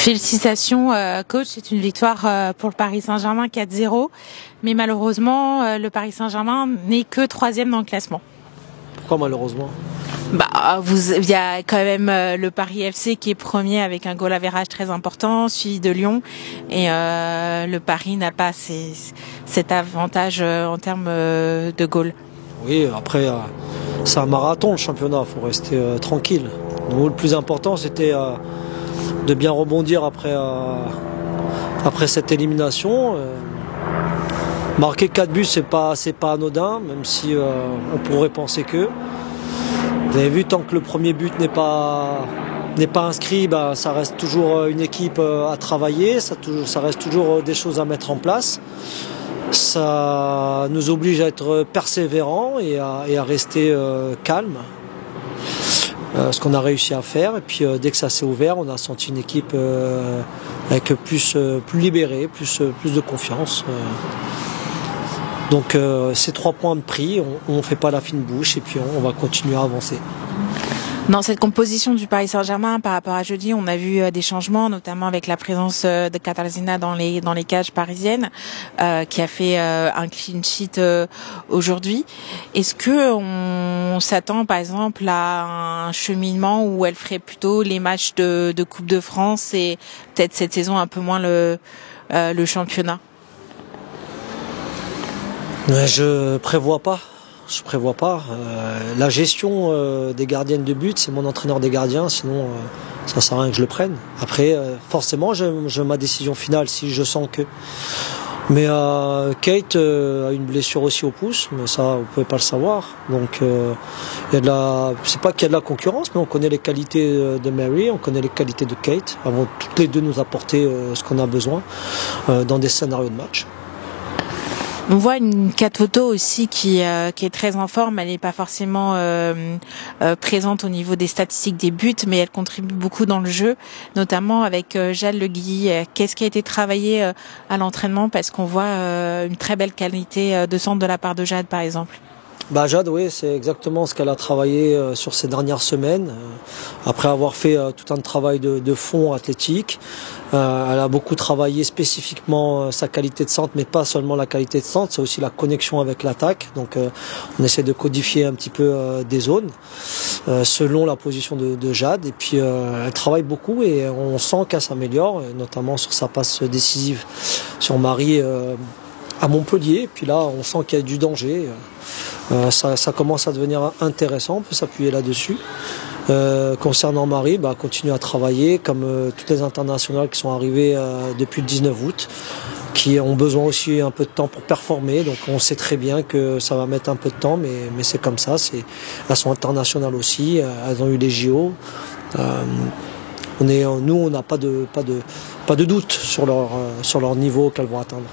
Félicitations coach, c'est une victoire pour le Paris Saint-Germain 4-0, mais malheureusement le Paris Saint-Germain n'est que 3e dans le classement. Pourquoi malheureusement? Il y a quand même le Paris FC qui est premier avec un goal average très important, suivi de Lyon, et le Paris n'a pas cet avantage en termes de goal. Oui, après c'est un marathon le championnat, il faut rester tranquille. Nous, le plus important c'était de bien rebondir après cette élimination. Marquer 4 buts, c'est pas anodin, même si on pourrait penser que. Vous avez vu, tant que le premier but n'est pas inscrit, ça reste toujours une équipe à travailler, ça reste toujours des choses à mettre en place. Ça nous oblige à être persévérants et à rester calme. Ce qu'on a réussi à faire, et puis dès que ça s'est ouvert, on a senti une équipe avec plus libérée, plus de confiance. Donc ces 3 points de prix, on ne fait pas la fine bouche et puis on va continuer à avancer. Dans cette composition du Paris Saint-Germain par rapport à jeudi, on a vu des changements, notamment avec la présence de Katarzyna dans les cages parisiennes, qui a fait un clean sheet aujourd'hui. Est-ce que on s'attend par exemple à un cheminement où elle ferait plutôt les matchs de Coupe de France et peut-être cette saison un peu moins le championnat? Je prévois pas. La gestion des gardiennes de but, c'est mon entraîneur des gardiens, sinon ça sert à rien que je le prenne. Après, forcément, j'ai ma décision finale si je sens que. Mais Kate a une blessure aussi au pouce, mais ça, vous pouvez pas le savoir. Donc, c'est pas qu'il y a de la concurrence, mais on connaît les qualités de Mary, on connaît les qualités de Kate. Elles vont toutes les deux nous apporter ce qu'on a besoin dans des scénarios de match. On voit une Kat Photo aussi qui est très en forme. Elle n'est pas forcément présente au niveau des statistiques des buts, mais elle contribue beaucoup dans le jeu, notamment avec Jade Le Guilly. Qu'est-ce qui a été travaillé à l'entraînement? Parce qu'on voit une très belle qualité de centre de la part de Jade, par exemple. Jade, oui, c'est exactement ce qu'elle a travaillé sur ces dernières semaines. Après avoir fait tout un travail de fond athlétique, elle a beaucoup travaillé spécifiquement sa qualité de centre, mais pas seulement la qualité de centre, c'est aussi la connexion avec l'attaque. Donc on essaie de codifier un petit peu des zones selon la position de Jade. Et puis elle travaille beaucoup et on sent qu'elle s'améliore, notamment sur sa passe décisive sur Marie à Montpellier. Et puis là, on sent qu'il y a du danger. Ça commence à devenir intéressant, on peut s'appuyer là-dessus. Concernant Marie, continue à travailler comme toutes les internationales qui sont arrivées depuis le 19 août, qui ont besoin aussi un peu de temps pour performer. Donc on sait très bien que ça va mettre un peu de temps, mais c'est comme ça. Elles sont internationales aussi, elles ont eu les JO. Nous, on n'a pas de doute sur leur niveau qu'elles vont atteindre.